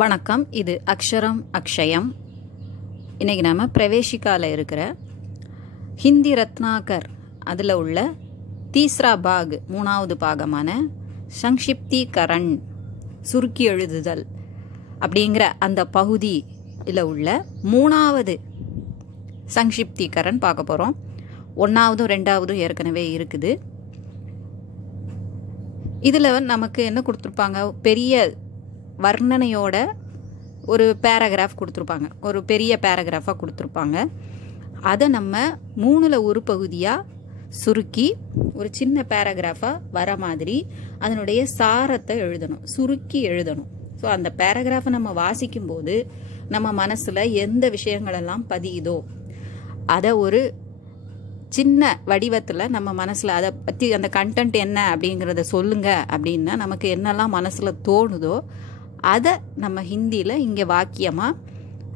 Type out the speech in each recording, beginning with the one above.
வணக்கம். இது அக்ஷரம் அக்ஷயம். இன்றைக்கி நம்ம பிரவேசிக்காவில் இருக்கிற ஹிந்தி ரத்னாகர் அதில் உள்ள தீஸ்ரா பாக் மூணாவது பாகமான சங்ஷிப்தீகரண் சுருக்கி எழுதுதல் அப்படிங்கிற அந்த பகுதியில் உள்ள மூணாவது சங்ஷிப்தீகரண் பார்க்க போகிறோம். ஒன்றாவதும் ரெண்டாவதும் ஏற்கனவே இருக்குது. இதில் நமக்கு என்ன கொடுத்துருப்பாங்க, பெரிய வர்ணனையோட ஒரு பேராகிராஃப் கொடுத்துருப்பாங்க, ஒரு பெரிய பேராகிராஃபாக கொடுத்துருப்பாங்க. அதை நம்ம மூணில் ஒரு பகுதியாக சுருக்கி ஒரு சின்ன பேராகிராஃபாக வர மாதிரி அதனுடைய சாரத்தை எழுதணும், சுருக்கி எழுதணும். ஸோ அந்த பேராகிராஃபை நம்ம வாசிக்கும்போது நம்ம மனசில் எந்த விஷயங்களெல்லாம் பதியுதோ அதை ஒரு சின்ன வடிவத்தில் நம்ம மனசில் அதை பற்றி அந்த கண்டென்ட் என்ன அப்படிங்கிறத சொல்லுங்க அப்படின்னா நமக்கு என்னெல்லாம் மனசில் தோணுதோ அதை நம்ம ஹிந்தியில் இங்கே வாக்கியமாக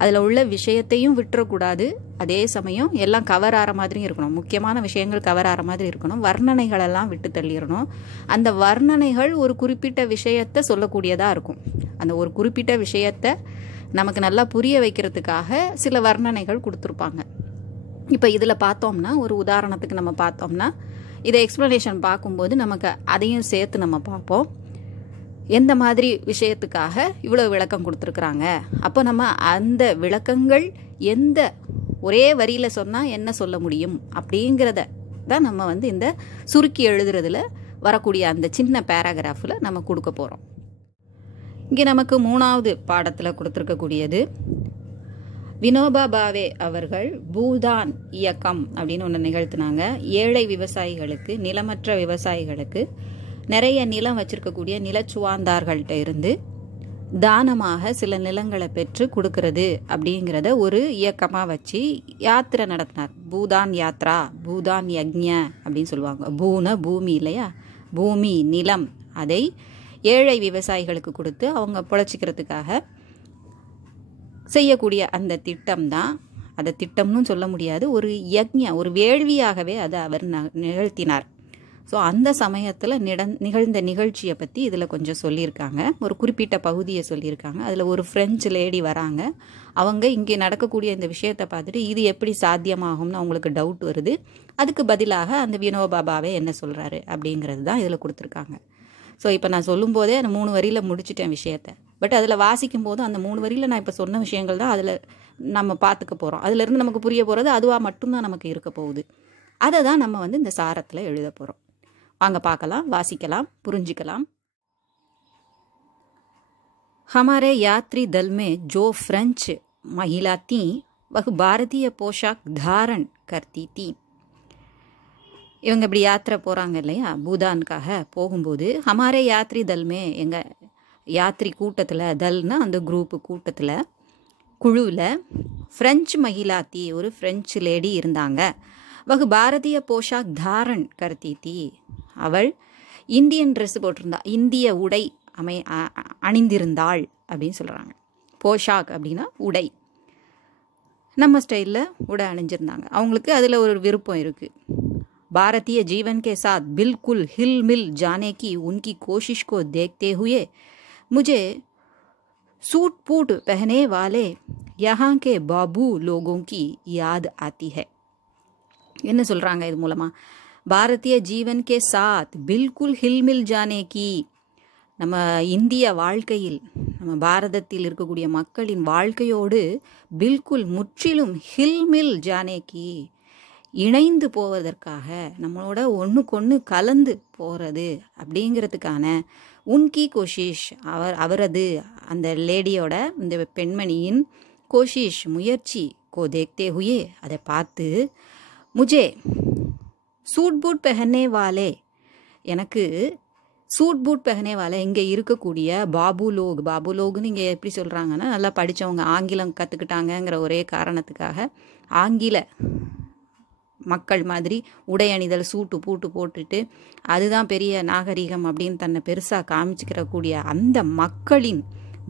அதில் உள்ள விஷயத்தையும் விட்டுறக்கூடாது. அதே சமயம் எல்லாம் கவர் ஆகிற மாதிரியும் இருக்கணும், முக்கியமான விஷயங்கள் கவர் ஆகிற மாதிரி இருக்கணும். வர்ணனைகளெல்லாம் விட்டு தள்ளிடணும். அந்த வர்ணனைகள் ஒரு குறிப்பிட்ட விஷயத்தை சொல்லக்கூடியதாக இருக்கும். அந்த ஒரு குறிப்பிட்ட விஷயத்தை நமக்கு நல்லா புரிய வைக்கிறதுக்காக சில வர்ணனைகள் கொடுத்துருப்பாங்க. இப்போ இதில் பார்த்தோம்னா, ஒரு உதாரணத்துக்கு நம்ம பார்த்தோம்னா, இதை எக்ஸ்ப்ளனேஷன் பார்க்கும்போது நமக்கு அதையும் சேர்த்து நம்ம பார்ப்போம். எந்த மாதிரி விஷயத்துக்காக இவ்வளோ விளக்கம் கொடுத்துருக்குறாங்க, அப்போ நம்ம அந்த விளக்கங்கள் எந்த ஒரே வரியில் சொன்னால் என்ன சொல்ல முடியும் அப்படிங்கிறத தான் நம்ம இந்த சுருக்கி எழுதுறதுல வரக்கூடிய அந்த சின்ன பேராகிராஃபில் நம்ம கொடுக்க போகிறோம். இங்கே நமக்கு மூணாவது பாடத்தில் கொடுத்துருக்கக்கூடியது வினோபா பாவே அவர்கள் பூதான் இயக்கம் அப்படின்னு ஒன்று நிகழ்த்தினாங்க. ஏழை விவசாயிகளுக்கு, நிலமற்ற விவசாயிகளுக்கு, நிறைய நிலம் வச்சிருக்கக்கூடிய நிலச்சுவாந்தார்கள்ட்ட இருந்து தானமாக சில நிலங்களை பெற்று கொடுக்கறது அப்படிங்கிறத ஒரு இயக்கமாக வச்சு யாத்திரை நடத்தினார். பூதான் யாத்ரா, பூதான் யக்ஞ அப்படின்னு சொல்லுவாங்க. பூன பூமி இல்லையா, பூமி நிலம், அதை ஏழை விவசாயிகளுக்கு கொடுத்து அவங்க பிழைச்சிக்கிறதுக்காக செய்யக்கூடிய அந்த திட்டம் தான். அதை திட்டம்னு சொல்ல முடியாது, ஒரு யக்ஞ, ஒரு வேள்வியாகவே அதை அவர் நிகழ்த்தினார். ஸோ அந்த சமயத்தில் நிகழ்ந்த நிகழ்ச்சியை பற்றி இதில் கொஞ்சம் சொல்லியிருக்காங்க. ஒரு குறிப்பிட்ட பகுதியை சொல்லியிருக்காங்க. அதில் ஒரு ஃப்ரெஞ்சு லேடி வராங்க. அவங்க இங்கே நடக்கக்கூடிய இந்த விஷயத்தை பார்த்துட்டு இது எப்படி சாத்தியமாகும்னு அவங்களுக்கு டவுட் வருது. அதுக்கு பதிலாக அந்த வினோபா பாவே என்ன சொல்கிறாரு அப்படிங்கிறது தான் இதில் கொடுத்துருக்காங்க. ஸோ இப்போ நான் சொல்லும்போதே அந்த 3 வரியில் முடிச்சிட்டேன் விஷயத்தை. பட் அதில் வாசிக்கும் போது அந்த 3 வரியில் நான் இப்போ சொன்ன விஷயங்கள் தான் அதில் நம்ம பார்த்துக்க போகிறோம். அதிலிருந்து நமக்கு புரிய போகிறது அதுவாக மட்டும்தான் நமக்கு இருக்க போகுது. அதை தான் நம்ம இந்த சாரத்தில் எழுத போகிறோம். வாங்க பார்க்கலாம், வாசிக்கலாம், புரிஞ்சிக்கலாம். हमारे यात्री दल में जो फ्रेंच महिला थी वह भारतीय पोशाक धारण करती थी. இவங்க இப்படி யாத்திரை போகிறாங்க இல்லையா, பூதானுக்காக போகும்போது ஹமாரே யாத்ரி தல்மே, எங்கள் யாத்ரி கூட்டத்தில், தல்னா அந்த குரூப்பு கூட்டத்தில், குழுவில் ஃப்ரெஞ்சு மகிழாத்தி, ஒரு ஃப்ரெஞ்சு லேடி இருந்தாங்க. வகு பாரதிய போஷாக் தாரண் கர்த்தி தீ, அவள் இந்தியன் ட்ரெஸ் போட்டிருந்தா, இந்திய உடை அணிந்திருந்தாள் அப்படின்னு சொல்கிறாங்க. போஷாக் அப்படின்னா உடை, நம்ம ஸ்டைலில் உடை அணிஞ்சிருந்தாங்க. அவங்களுக்கு அதில் ஒரு விருப்பம் இருக்குது. भारतीय जीवन के साथ बिल्कुल हिल मिल जाने की उनकी कोशिश को देखते हुए मुझे सूट बूट पहने वाले यहाँ के बाबू लोगों की याद आती है. என்ன சொல்கிறாங்க இது மூலமாக, பாரதிய ஜீவன் கே சாத் பில்குல் ஹில்மில் ஜானே கி, நம்ம இந்திய வாழ்க்கையில், நம்ம பாரதத்தில் இருக்கக்கூடிய மக்களின் வாழ்க்கையோடு பில்குல் முற்றிலும் ஹில்மில் ஜானே கி, இணைந்து போவதற்காக, நம்மளோட ஒன்றுக்கொன்று கலந்து போகிறது அப்படிங்கிறதுக்கான உன்கி கோஷிஷ், அவரது அந்த லேடியோட, இந்த பெண்மணியின் கோஷிஷ் முயற்சி, கோ தேக்தே ஹுயே, அதை பார்த்து, முஜே சூட் பூட் பெஹனே வாலே, எனக்கு சூட் பூட் பெஹனே வாலே, இங்கே இருக்கக்கூடிய பாபு லோக்னு இங்கே எப்படி சொல்கிறாங்கன்னா, நல்லா படித்தவங்க, ஆங்கிலம் கற்றுக்கிட்டாங்கங்கிற ஒரே காரணத்துக்காக ஆங்கில மக்கள் மாதிரி உடை அணிதல், சூட்டு பூட்டு போட்டுட்டு அதுதான் பெரிய நாகரிகம் அப்படின்னு தன்னை பெருசாக காமிச்சிக்கிற கூடிய அந்த மக்களின்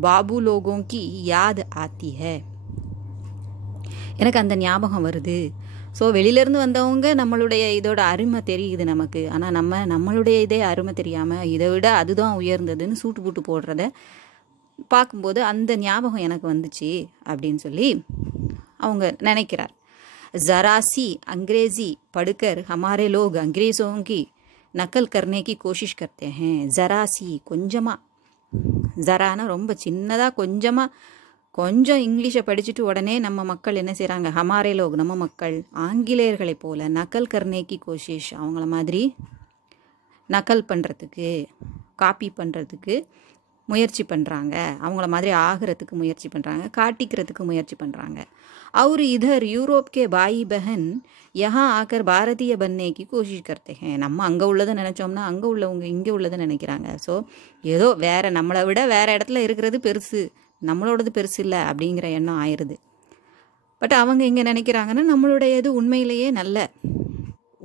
பாபு லோகோங்கி யாத் ஆத்தி ஹே, எனக்கு அந்த ஞாபகம் வருது. ஸோ வெளியிலேருந்து வந்தவங்க நம்மளுடைய இதோட அருமை தெரியுது நமக்கு, ஆனால் நம்மளுடைய இதே அருமை தெரியாமல் இதை விட அதுதான் உயர்ந்ததுன்னு சூட்டு பூட்டு போடுறத பார்க்கும்போது அந்த ஞாபகம் எனக்கு வந்துச்சு அப்படின்னு சொல்லி அவங்க நினைக்கிறார். ஜராசி अंग्रेजी पढ़कर हमारे लोग अंग्रेज़ों की नकल करने की कोशिश करते हैं. ஜராசி கொஞ்சமாக, ஜரானா ரொம்ப சின்னதாக கொஞ்சம் இங்கிலீஷை படிச்சுட்டு உடனே நம்ம மக்கள் என்ன செய்கிறாங்க, ஹமாரே லோக் நம்ம மக்கள் ஆங்கிலேயர்களை போல நக்கல் கர்னேக்கி கோஷிஷ் அவங்கள மாதிரி நக்கல் பண்ணுறதுக்கு, காப்பி பண்ணுறதுக்கு முயற்சி பண்ணுறாங்க, அவங்கள மாதிரி ஆகிறதுக்கு முயற்சி பண்ணுறாங்க, காட்டிக்கிறதுக்கு முயற்சி பண்ணுறாங்க. और इधर यूरोप के भाई बहन यहाँ आकर பாரதிய बनने की कोशिश करते हैं. நம்ம அங்கே உள்ளதை நினச்சோம்னா அங்கே உள்ளவங்க இங்கே உள்ளதை நினைக்கிறாங்க. ஸோ ஏதோ நம்மளை விட வேறு இடத்துல இருக்கிறது பெருசு, நம்மளோடது பெருசு இல்லை அப்படிங்கிற எண்ணம் ஆயிடுது. பட் அவங்க இங்கே நினைக்கிறாங்கன்னா நம்மளுடையது உண்மையிலேயே நல்ல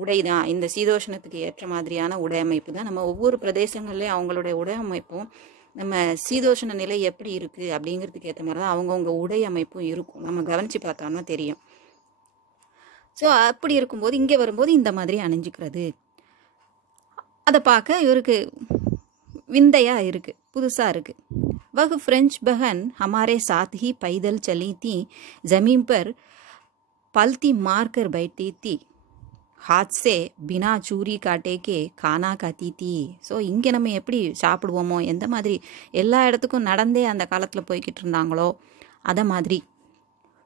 உடை தான், இந்த சீதோஷணத்துக்கு ஏற்ற மாதிரியான உடை அமைப்பு தான். நம்ம ஒவ்வொரு பிரதேசங்கள்லேயும் அவங்களுடைய உடை அமைப்பும் நம்ம சீதோஷண நிலை எப்படி இருக்குது அப்படிங்கிறதுக்கு ஏற்ற மாதிரி தான் அவங்கவுங்க உடை அமைப்பும் இருக்கும். நம்ம கவனித்து பார்த்தோம்னா தெரியும். ஸோ அப்படி இருக்கும்போது இங்கே வரும்போது இந்த மாதிரி அணிஞ்சிக்கிறது அதை பார்க்க இவருக்கு விந்தையாக இருக்குது, புதுசாக இருக்குது. वह फ्रेंच बहन हमारे साथ ही पैदल चली थी, ज़मीन पर पलती मार कर बैठी थी, हाथ से बिना चूरी काटे के खाना खाती थी. ஸோ இங்கே நம்ம எப்படி சாப்பிடுவோமோ, எந்த மாதிரி எல்லா இடத்துக்கும் நடந்தே அந்த காலத்தில் போய்கிட்டு இருந்தாங்களோ அதை மாதிரி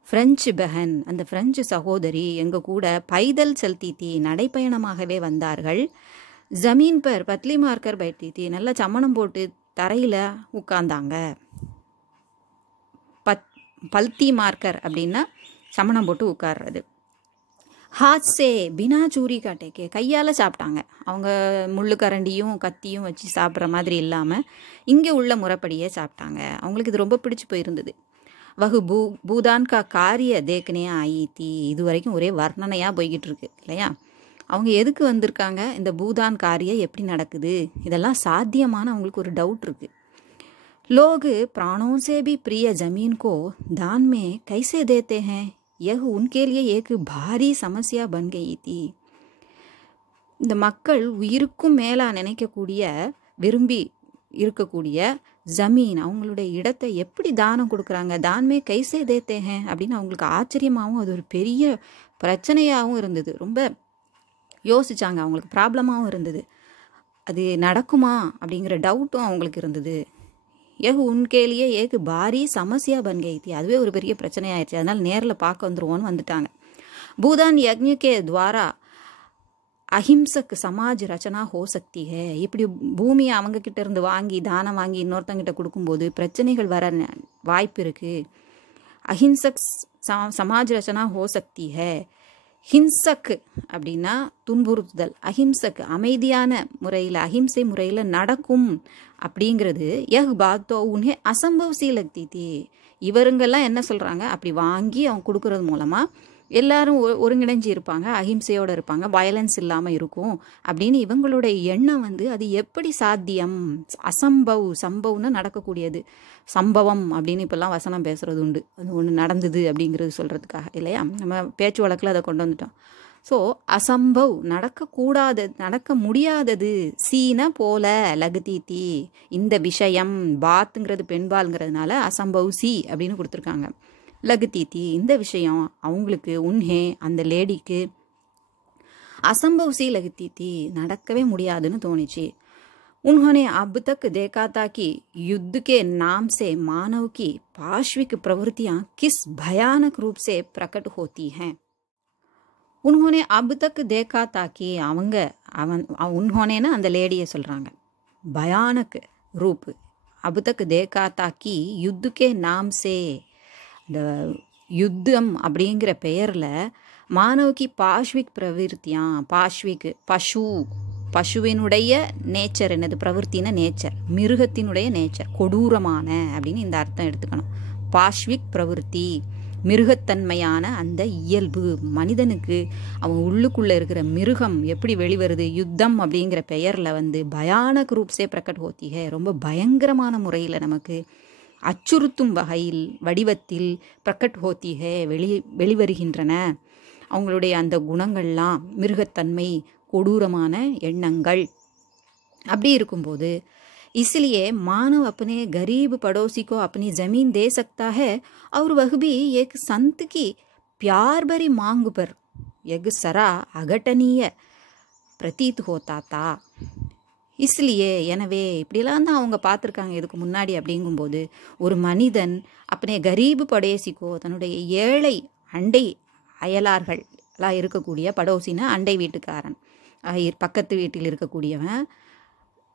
ஃப்ரெஞ்சு பெஹன் அந்த ஃப்ரெஞ்சு சகோதரி எங்கள் கூட பைதல் செல்தி தீ நடைப்பயணமாகவே வந்தார்கள். ஜமீன் பர் பத்லி மார்க்கர் பைட்டி தீ நல்லா சம்மணம் போட்டு தரையில் உட்கார்ந்தாங்க. பல்தி மார்க்கர் அப்படின்னா சமணம் போட்டு உட்கார்றது. ஹாத் சே பினா சூரி காட்டேக்கே கையால் சாப்பிட்டாங்க. அவங்க முள்ளு கரண்டியும் கத்தியும் வச்சு சாப்பிட்ற மாதிரி இல்லாமல் இங்கே உள்ள முறைப்படியே சாப்பிட்டாங்க. அவங்களுக்கு இது ரொம்ப பிடிச்சி போயிருந்தது. வகு பூதான் கா காரிய தேக்கனே ஆயித்தி, இது வரைக்கும் ஒரே வர்ணனையாக போய்கிட்டு இருக்கு இல்லையா. அவங்க எதுக்கு வந்திருக்காங்க, இந்த பூதான் காரியம் எப்படி நடக்குது, இதெல்லாம் சாத்தியமான அவங்களுக்கு ஒரு டவுட் இருக்குது. लोग प्राणों से भी प्रिय जमीन को दान में कैसे देते हैं, यह उनके लिए एक भारी समस्या बन गई थी. இந்த மக்கள் உயிருக்கும் மேலா நினைக்கக்கூடிய விரும்பி இருக்கக்கூடிய ஜமீன் அவங்களுடைய இடத்தை எப்படி தானம் கொடுக்குறாங்க, தான்மே கைசே தேத்தேங்க அப்படின்னு அவங்களுக்கு ஆச்சரியமாகவும் அது ஒரு பெரிய பிரச்சனையாகவும் இருந்தது. ரொம்ப யோசிச்சாங்க, அவங்களுக்கு ப்ராப்ளமாகவும் இருந்தது. அது நடக்குமா அப்படிங்கிற டவுட்டும் அவங்களுக்கு இருந்தது. ஏக உன்கேலியே ஏக்கு பாரி சமஸ்யா பன் கை थी, அதுவே ஒரு பெரிய பிரச்சனையாயிடுச்சு. அதனால் நேரில் பார்க்க வந்துருவோன்னு வந்துட்டாங்க. பூதான் யக்ஞக்கே துவாரா அஹிம்சக் சமாஜ் ரச்சனா ஹோ சக்தி ஹே, இப்படி பூமியை அவங்க கிட்ட இருந்து வாங்கி தானம் வாங்கி இன்னொருத்தங்கிட்ட கொடுக்கும்போது பிரச்சனைகள் வர வாய்ப்பு இருக்குது. அஹிம்சக் சமாஜ் ரச்சனா ஹோ சக்தி ஹே. ஹிம்சக் அப்படின்னா துன்புறுத்துதல், அஹிம்சக் அமைதியான முறையில் அஹிம்சை முறையில் நடக்கும் அப்படிங்கிறது யஹ் பாத்தோ உன்னே அசம்பவ் சி லக்தி தீ. இவருங்கெல்லாம் என்ன சொல்கிறாங்க, அப்படி வாங்கி அவங்க கொடுக்கறது மூலமாக எல்லாரும் ஒருங்கிணைஞ்சு இருப்பாங்க, அஹிம்சையோடு இருப்பாங்க, வயலன்ஸ் இல்லாமல் இருக்கும் அப்படின்னு இவங்களுடைய எண்ணம் அது எப்படி சாத்தியம். அசம்பவ், சம்பவ்னா நடக்கக்கூடியது, சம்பவம் அப்படின்னு இப்போல்லாம் வசனம் பேசுகிறது உண்டு. அது ஒன்று நடந்தது அப்படிங்கிறது சொல்கிறதுக்காக இல்லையா, நம்ம பேச்சு வழக்கில் அதை கொண்டு வந்துட்டோம். ஸோ அசம்பவ் நடக்கக்கூடாது, நடக்க முடியாதது, சீன போல லகுதி தீ இந்த விஷயம், பாத்துங்கிறது பெண்பால்ங்கிறதுனால அசம்பவ் சி அப்படின்னு கொடுத்துருக்காங்க. லகுதி தீ இந்த விஷயம் அவங்களுக்கு, உன்ஹே அந்த லேடிக்கு அசம்பவ் சி லகுதி தீ நடக்கவே முடியாதுன்னு தோணுச்சு. उन्होंने अब तक देखा था कि युद्ध के नाम से मानव की पाश्विक प्रवृत्तियां किस भयानक रूप से प्रकट होती हैं. उन्होंने अब तक देखा था कि அவங்க उन्होंने அந்த லேடியை சொல்கிறாங்க, பயானக் ரூப் अब तक देखा था कि युद्ध के नाम से, இந்த யுத்தம் அப்படிங்கிற பெயரில் மானவக்கு பாஷ்விக் பிரவிற்த்தியா, பாஷ்விக் பசுவினுடைய நேச்சர் என்னது, பிரவருத்தின நேச்சர், மிருகத்தினுடைய நேச்சர், கொடூரமான அப்படின்னு இந்த அர்த்தம் எடுத்துக்கணும். பாஷ்விக் பிரவருத்தி மிருகத்தன்மையான அந்த இயல்பு மனிதனுக்கு, அவன் உள்ளுக்குள்ளே இருக்கிற மிருகம் எப்படி வெளிவருது, யுத்தம் அப்படிங்கிற பெயரில் பயானக் ரூப்ஸே பிரகட் ஹோத்திகே ரொம்ப பயங்கரமான முறையில் நமக்கு அச்சுறுத்தும் வகையில் வடிவத்தில் பிரகட் ஹோத்திகே வெளிவருகின்றன. அவங்களுடைய அந்த குணங்கள்லாம் மிருகத்தன்மை, கொடூரமான எண்ணங்கள். அப்படி இருக்கும்போது इसलिए मानव अपने गरीब पड़ोसी को अपनी जमीन दे सकता है और वह भी एक संत की प्यार भरी मांग पर एक सरा अघटनीय प्रतीत होता था. इसलिए எனவே இப்படிலாம் தான் அவங்க பார்த்துருக்காங்க இதுக்கு முன்னாடி. அப்படிங்கும்போது ஒரு மனிதன் अपने गरीब पड़ोसी को தன்னுடைய ஏழை அண்டை அயலார்களாக இருக்கக்கூடிய படோசினா அண்டை வீட்டுக்காரன், பக்கத்து வீட்டில் இருக்கக்கூடியவன்,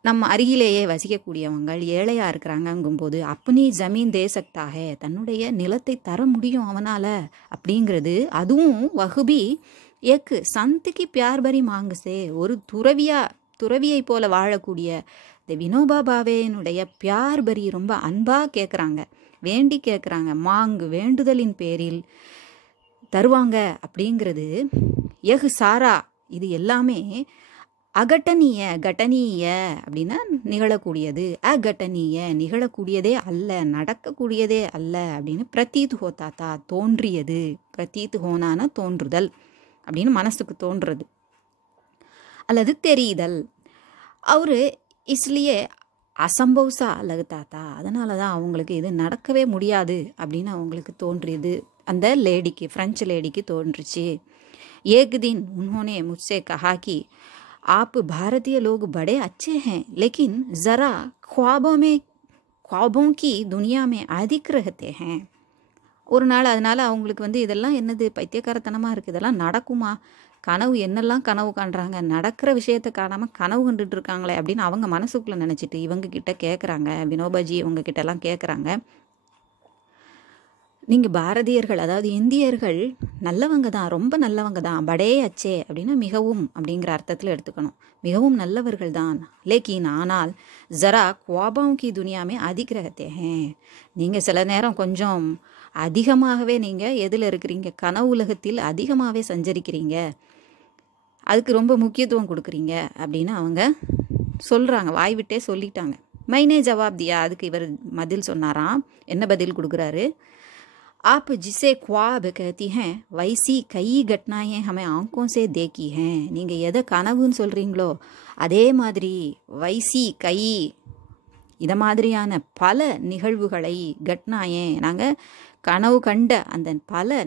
நம்ம அருகிலேயே வசிக்கக்கூடியவங்க ஏழையாக இருக்கிறாங்கங்கும்போது அப்பனி ஜமீன் தே சக்தா ஹே, தன்னுடைய நிலத்தை தர முடியும் அவனால் அப்படிங்கிறது. அதுவும் வகுபி ஏக்கு சந்துக்கு பியார் பரி மாங்குசே, ஒரு துறவியை போல வாழக்கூடிய இந்த வினோபா பாவேனுடைய பியார் பரி ரொம்ப அன்பாக கேட்குறாங்க, வேண்டி கேட்குறாங்க, மாங்கு வேண்டுதலின் பேரில் தருவாங்க அப்படிங்கிறது. எகு சாரா இது எல்லாமே அகட்டனீய, கட்டனீய அப்படின்னா நிகழக்கூடியது, அகட்டனீய நிகழக்கூடியதே அல்ல, நடக்கக்கூடியதே அல்ல அப்படின்னு பிரதீத் ஹோதாத்தா தோன்றியது. பிரதீத் ஹோனான தோன்றுதல் அப்படின்னு மனசுக்கு தோன்றுறது அல்லது தெரியுதல். அவரு இஸ்லியே அசம்பவசா லகுதாத்தா, அதனால தான் அவங்களுக்கு இது நடக்கவே முடியாது அப்படின்னு அவங்களுக்கு தோன்றியது. அந்த லேடிக்கு, ஃப்ரெஞ்சு லேடிக்கு தோன்றுச்சு. एक दिन उन्होंने मुझसे कहा कि आप भारतीय लोग बड़े अच्छे हैं, लेकिन ज़रा ख्वाबों की दुनिया में अधिक रहते हैं. ஒரு நாள் அதனால் அவங்களுக்கு இதெல்லாம் என்னது பைத்தியக்காரத்தனமாக இருக்குது, இதெல்லாம் நடக்குமா, கனவு என்னெல்லாம் கனவு காண்றாங்க, நடக்கிற விஷயத்தை காணாமல் கனவு கண்டுட்டு இருக்காங்களே அப்படின்னு அவங்க மனசுக்குள்ளே நினச்சிட்டு இவங்க கிட்ட கேட்குறாங்க. வினோபாஜி இவங்க கிட்டலாம் கேட்குறாங்க, நீங்கள் பாரதியர்கள் அதாவது இந்தியர்கள் நல்லவங்க தான், ரொம்ப நல்லவங்க தான், படே அச்சே அப்படின்னா மிகவும் அப்படிங்கிற அர்த்தத்தில் எடுத்துக்கணும், மிகவும் நல்லவர்கள் தான். லேக்கின் ஆனால் ஜரா குவாபாவுக்கு துனியாமே அதிகிரகத்தே ஹே, நீங்கள் சில நேரம் கொஞ்சம் அதிகமாகவே நீங்கள் எதில் இருக்கிறீங்க, கனவு உலகத்தில் அதிகமாகவே சஞ்சரிக்கிறீங்க, அதுக்கு ரொம்ப முக்கியத்துவம் கொடுக்குறீங்க அப்படின்னு அவங்க சொல்கிறாங்க, வாய்விட்டே சொல்லிட்டாங்க. மைனே ஜவாப் தியா, அதுக்கு இவர் பதில் சொன்னாராம். என்ன பதில் கொடுக்குறாரு? आप जिसे ख्वाब कहती हैं वैसी कई घटनाएं हमें आंखों से देखी हैं. நீங்கள் எதை கனவுன்னு சொல்கிறீங்களோ அதே மாதிரி வைசி கை இதை மாதிரியான பல நிகழ்வுகளை, கட்னாயே நாங்கள் கனவு கண்ட அந்த பல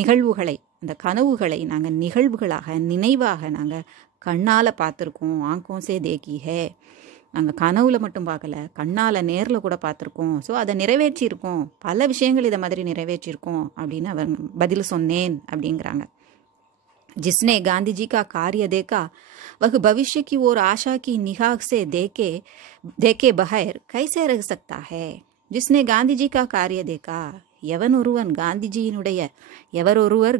நிகழ்வுகளை, அந்த கனவுகளை நாங்கள் நிகழ்வுகளாக, நினைவாக நாங்கள் கண்ணால் பார்த்துருக்கோம். ஆங்கோசே தேக்கி ஹே, நாங்கள் கனவுல மட்டும் பார்க்கல, கண்ணால் நேரில் கூட பார்த்துருக்கோம். ஸோ அதை நிறைவேற்றியிருக்கோம், பல விஷயங்கள் இதை மாதிரி நிறைவேற்றியிருக்கோம் அப்படின்னு அவங்க பதில் சொன்னேன் அப்படிங்கிறாங்க. जिसने गांधी जी का कार्य देखा वह भविष्य की ओर आशा की निगाह से देखे बगैर कैसे रह सकता है. जिसने गांधी जी का कार्य देखा, எவனொருவர்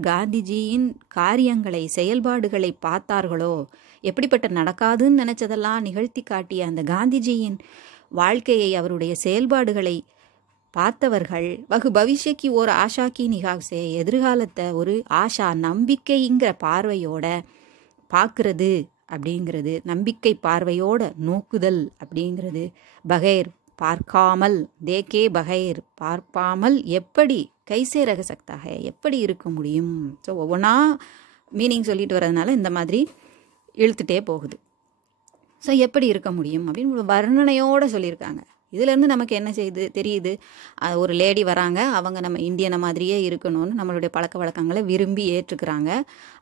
காந்திஜியின் காரியங்களை, செயல்பாடுகளை பார்த்தார்களோ, எப்படிப்பட்ட நடக்காதுன்னு நினச்சதெல்லாம் நிகழ்த்தி காட்டிய அந்த காந்திஜியின் வாழ்க்கையை, அவருடைய செயல்பாடுகளை பார்த்தவர்கள், வகு பவிஷ்யக்கு ஒரு ஆஷாக்கி நிகாக்ஸே, எதிர்காலத்தை ஒரு ஆஷா நம்பிக்கைங்கிற பார்வையோட பார்க்கறது அப்படிங்கிறது, நம்பிக்கை பார்வையோட நோக்குதல் அப்படிங்கிறது, பகைர் பார்க்காமல், தேக்கே பகைர் பார்ப்பாமல் எப்படி, கைசே ரக சக்தாக எப்படி இருக்க முடியும். ஸோ ஒவ்வொன்றா மீனிங் சொல்லிட்டு வர்றதுனால இந்த மாதிரி இழுத்துட்டே போகுது. ஸோ எப்படி இருக்க முடியும் அப்படின்னு ஒரு வர்ணனையோடு சொல்லியிருக்காங்க. இதுலேருந்து நமக்கு என்ன தெரியுது, ஒரு லேடி வராங்க, அவங்க நம்ம இந்தியனை மாதிரியே இருக்கணும்னு நம்மளுடைய பழக்க வழக்கங்களை விரும்பி ஏற்றுக்கிறாங்க,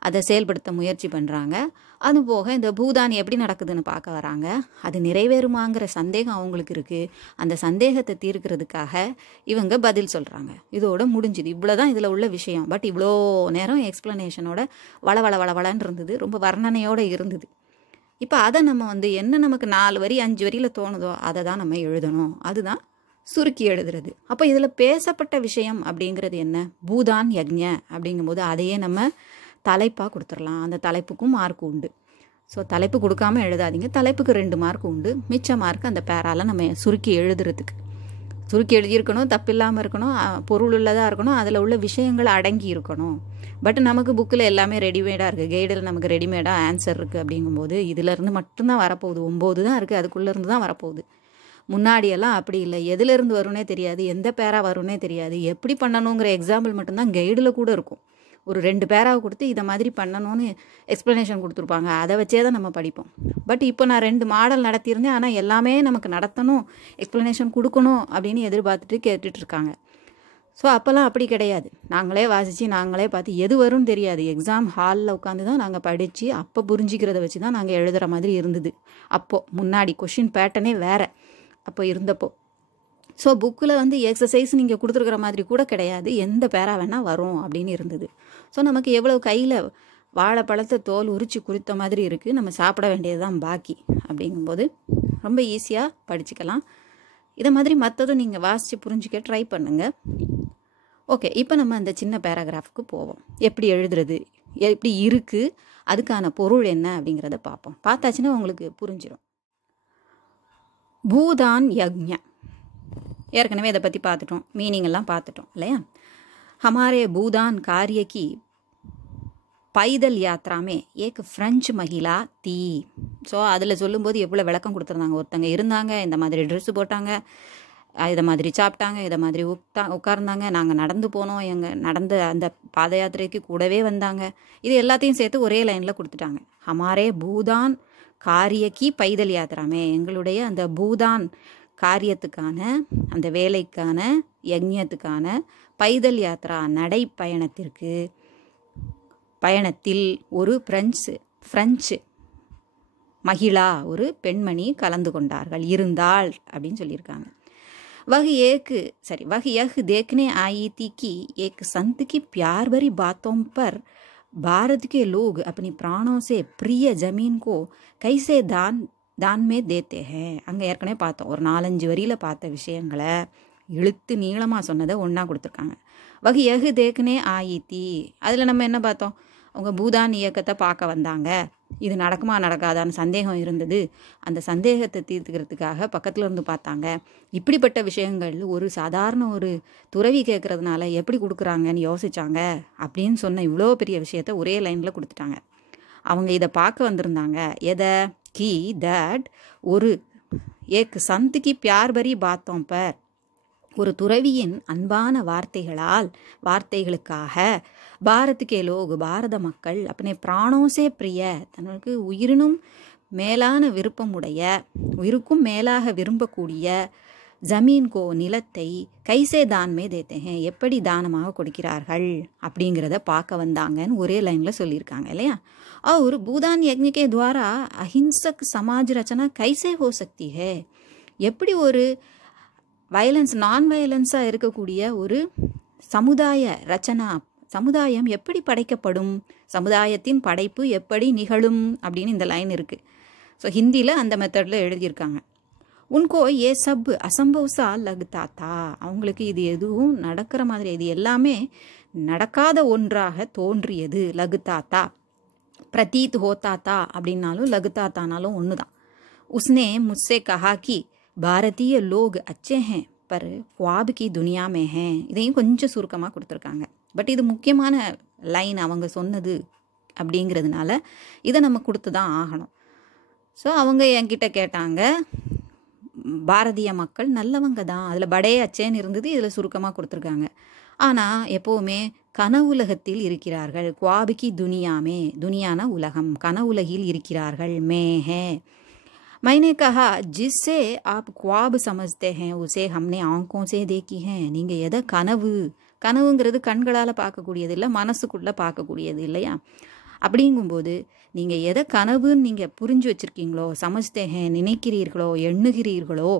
அதை செயல்படுத்த முயற்சி பண்ணுறாங்க. அதுபோக இந்த பூதானி எப்படி நடக்குதுன்னு பார்க்க வராங்க, அது நிறைவேறுமாங்கிற சந்தேகம் அவங்களுக்கு இருக்குது. அந்த சந்தேகத்தை தீர்க்கிறதுக்காக இவங்க பதில் சொல்கிறாங்க. இதோட முடிஞ்சுது, இவ்வளோதான் இதில் உள்ள விஷயம். பட் இவ்வளோ நேரம் எக்ஸ்ப்ளனேஷனோட வளன்னு இருந்தது, ரொம்ப வர்ணனையோடு இருந்தது. இப்போ அதை நம்ம என்ன நமக்கு 4 வரி 5 வரியில் தோணுதோ அதை தான் நம்ம எழுதணும், அதுதான் சுருக்கி எழுதுறது. அப்போ இதில் பேசப்பட்ட விஷயம் அப்படிங்கிறது என்ன, பூதான் யக்ஞ அப்படிங்கும்போது அதையே நம்ம தலைப்பாக கொடுத்துடலாம். அந்த தலைப்புக்கும் மார்க் உண்டு. ஸோ தலைப்பு கொடுக்காமல் எழுதாதீங்க, தலைப்புக்கு 2 மார்க் உண்டு, மிச்ச மார்க் அந்த பேரால் நம்ம சுருக்கி எழுதுறதுக்கு. சுருக்கி எழுதியிருக்கணும், தப்பில்லாமல் இருக்கணும், பொருள் உள்ளதாக இருக்கணும், அதில் உள்ள விஷயங்கள் அடங்கி இருக்கணும். பட் நமக்கு புக்கில் எல்லாமே ரெடிமேடாக இருக்குது, கைடில் நமக்கு ரெடிமேடாக ஆன்சர் இருக்குது. அப்படிங்கும்போது இதிலேருந்து மட்டும்தான் வரப்போகுது, 9 தான் இருக்குது, அதுக்குள்ளேருந்து தான் வரப்போகுது. முன்னாடியெல்லாம் அப்படி இல்லை, எதுலேருந்து வரும்னே தெரியாது, எந்த பேரா வரும்னே தெரியாது, எப்படி பண்ணணுங்கிற எக்ஸாம்பிள் மட்டும்தான் கைடில் கூட இருக்கும். ஒரு 2 பேராவை கொடுத்து இதை மாதிரி பண்ணணும்னு எக்ஸ்ப்ளனேஷன் கொடுத்துருப்பாங்க. அதை வச்சே தான் நம்ம படிப்போம். பட் இப்போ நான் 2 மாடல் நடத்தியிருந்தேன், ஆனால் எல்லாமே நமக்கு நடத்தணும், எக்ஸ்ப்ளனேஷன் கொடுக்கணும் அப்படின்னு எதிர்பார்த்துட்டு கேட்டுட்ருக்காங்க. ஸோ அப்போல்லாம் அப்படி கிடையாது. நாங்களே வாசித்து நாங்களே பார்த்து எது வரும்னு தெரியாது. எக்ஸாம் ஹாலில் உட்காந்து தான் நாங்கள் படித்து அப்போ புரிஞ்சிக்கிறத வச்சு தான் நாங்கள் எழுதுகிற மாதிரி இருந்தது. அப்போது முன்னாடி கொஷின் பேட்டர்னே வேறு அப்போ இருந்தப்போ. ஸோ புக்கில் வந்து எக்ஸசைஸ் நீங்கள் கொடுத்துருக்குற மாதிரி கூட கிடையாது, எந்த பேரா வேணால் வரும் அப்படின்னு இருந்தது. ஸோ நமக்கு எவ்வளோ கையில் வாழைப்பழத்தை தோல் உரித்து குறித்த மாதிரி இருக்குது, நம்ம சாப்பிட வேண்டியது தான் பாக்கி. அப்படிங்கும்போது ரொம்ப ஈஸியாக படிச்சுக்கலாம். இதை மாதிரி மற்றதும் நீங்கள் வாசித்து புரிஞ்சிக்க ட்ரை பண்ணுங்கள். ஓகே, இப்போ நம்ம அந்த சின்ன பேராகிராஃபுக்கு போவோம். எப்படி எழுதுறது, எப்படி இருக்குது, அதுக்கான பொருள் என்ன அப்படிங்கிறத பார்ப்போம். பார்த்தாச்சுன்னா உங்களுக்கு புரிஞ்சிடும். பூதான் யக்ஞ, ஏற்கனவே இதை பற்றி பார்த்துட்டோம், மீனிங் எல்லாம் பார்த்துட்டோம் இல்லையா. ஹமாரே பூதான் காரிய கி பைதல் யாத்ராமே ஏக் ஃப்ரெஞ்சு மகிழா தீ. ஸோ அதில் சொல்லும்போது எவ்வளோ விளக்கம் கொடுத்துருந்தாங்க. ஒருத்தங்க இருந்தாங்க, இந்த மாதிரி ட்ரெஸ்ஸு போட்டாங்க, இதை மாதிரி சாப்பிட்டாங்க, இதை மாதிரி உட்கார்ந்தாங்க, நாங்கள் நடந்து போனோம், எங்கள் நடந்த அந்த பாத யாத்திரைக்கு கூடவே வந்தாங்க. இது எல்லாத்தையும் சேர்த்து ஒரே லைனில் கொடுத்துட்டாங்க. ஹமாரே பூதான் காரியக்கி பைதல் யாத்திராமே, எங்களுடைய அந்த பூதான் காரியத்துக்கான, அந்த வேலைக்கான, யஜ்ஞத்துக்கான பைதல் யாத்ரா நடைப்பயணத்திற்கு பயணத்தில் ஒரு பிரெஞ்சு மகிழா, ஒரு பெண்மணி கலந்து கொண்டார்கள், இருந்தாள் அப்படின்னு சொல்லியிருக்காங்க. वह यह देखने आई थी कि एक संत की प्यार भरी बातों पर भारत के लोग अपनी प्राणों से प्रिय जमीन को कैसे दान में देते हैं. அங்கே ஏற்கனவே பார்த்தோம், ஒரு 4-5 வரியில் பார்த்த விஷயங்களை இழுத்து நீளமாக சொன்னதை ஒன்றா கொடுத்துருக்காங்க. வகி யஹு தேக்னே ஆயி தீ, அதில் நம்ம என்ன பார்த்தோம், அவங்க பூதான் இயக்கத்தை பார்க்க வந்தாங்க, இது நடக்குமா நடக்காதான்னு சந்தேகம் இருந்தது, அந்த சந்தேகத்தை தீர்த்துக்கிறதுக்காக பக்கத்தில் இருந்து பார்த்தாங்க. இப்படிப்பட்ட விஷயங்கள் ஒரு சாதாரண ஒரு துறவி கேட்குறதுனால எப்படி கொடுக்குறாங்கன்னு யோசிச்சாங்க அப்படின்னு சொன்ன இவ்வளோ பெரிய விஷயத்த ஒரே லைனில் கொடுத்துட்டாங்க. அவங்க இதை பார்க்க வந்திருந்தாங்க. எதை கி தட் ஒரு ஏக் சந்துக்கு பியார் பரி பாத்தோம் பர், ஒரு துறவியின் அன்பான வார்த்தைகளுக்காக பாரத்துக்கே லோக், பாரத மக்கள் அப்பனே பிராணோசே பிரிய, தனக்கு உயிரினும் மேலான விருப்பமுடைய, உயிருக்கும் மேலாக விரும்பக்கூடிய ஜமீன் கோ நிலத்தை கைசே தான்மே தேத்தேன், எப்படி தானமாக கொடுக்கிறார்கள் அப்படிங்கிறத பார்க்க வந்தாங்கன்னு ஒரே லைனில் சொல்லியிருக்காங்க இல்லையா. और பூதான் यज्ञ के द्वारा अहिंसक समाज रचना कैसे हो सकती है, எப்படி ஒரு வயலன்ஸ் நான் வயலன்ஸாக இருக்கக்கூடிய ஒரு சமுதாய ரச்சனா, சமுதாயம் எப்படி படைக்கப்படும், சமுதாயத்தின் படைப்பு எப்படி நிகழும் அப்படின்னு இந்த லைன் இருக்குது. ஸோ ஹிந்தியில் அந்த மெத்தடில் எழுதியிருக்காங்க. உன்கோ ஏ சப் அசம்பவசா லகுதாத்தா, அவங்களுக்கு இது எதுவும் நடக்கிற மாதிரி, இது எல்லாமே நடக்காத ஒன்றாக தோன்றியது. லகுதாத்தா பிரதீத் ஹோதாத்தா அப்படின்னாலும் லகுதாத்தானாலும் ஒன்று தான். உஸ்னே முஸ்ஸே கஹா கி பாரதிய லோக் அச்சே ஹேன் பர் ख्वाब की दुनिया में हैं. இதையும் கொஞ்சம் சுருக்கமாக கொடுத்துருக்காங்க. பட் இது முக்கியமான லைன் அவங்க சொன்னது அப்படிங்கிறதுனால இதை நம்ம கொடுத்து தான் ஆகணும். ஸோ அவங்க என்கிட்ட கேட்டாங்க, பாரதிய மக்கள் நல்லவங்க தான், அதில் படே அச்சேன்னு இருந்தது, இதில் சுருக்கமாக கொடுத்துருக்காங்க. ஆனால் எப்போவுமே கனவுலகத்தில் இருக்கிறார்கள். குவாபிக்கு துனியாமே, துனியான உலகம், கனவுலகில் இருக்கிறார்கள். மேஹே मैंने कहा जिससे आप ख्वाब समझते हैं उसे हमने आंखों से देखी हैं. நீங்கள் எதை கனவுங்கிறது கண்களால் பார்க்கக்கூடியது இல்லை, மனசுக்குள்ளே பார்க்கக்கூடியது இல்லையா. அப்படிங்கும்போது நீங்கள் எதை கனவுன்னு நீங்கள் புரிஞ்சு வச்சுருக்கீங்களோ, சமஜ்தே நினைக்கிறீர்களோ, எண்ணுகிறீர்களோ,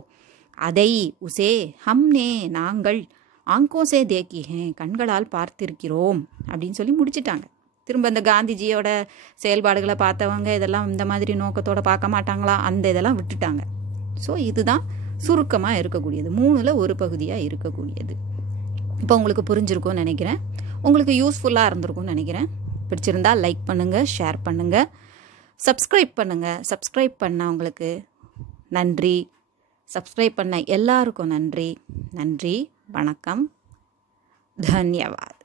அதை உசே ஹம்னே நாங்கள் ஆங்கோசே தேக்கி கண்களால் பார்த்திருக்கிறோம் அப்படின்னு சொல்லி முடிச்சிட்டாங்க. திரும்ப இந்த காந்திஜியோட செயல்பாடுகளை பார்த்தவங்க இதெல்லாம் இந்த மாதிரி நோக்கத்தோடு பார்க்க மாட்டாங்களா, அந்த இதெல்லாம் விட்டுட்டாங்க. ஸோ இதுதான் சுருக்கமாக இருக்கக்கூடியது, 3ல் ஒரு பகுதியாக இருக்கக்கூடியது. இப்போ உங்களுக்கு புரிஞ்சிருக்கும்னு நினைக்கிறேன், உங்களுக்கு யூஸ்ஃபுல்லாக இருந்திருக்கும்னு நினைக்கிறேன். பிடிச்சிருந்தால் லைக் பண்ணுங்கள், ஷேர் பண்ணுங்கள், சப்ஸ்கிரைப் பண்ணுங்கள். சப்ஸ்கிரைப் பண்ணவங்களுக்கு நன்றி, சப்ஸ்கிரைப் பண்ண எல்லாருக்கும் நன்றி. நன்றி, வணக்கம், தன்யவாத்.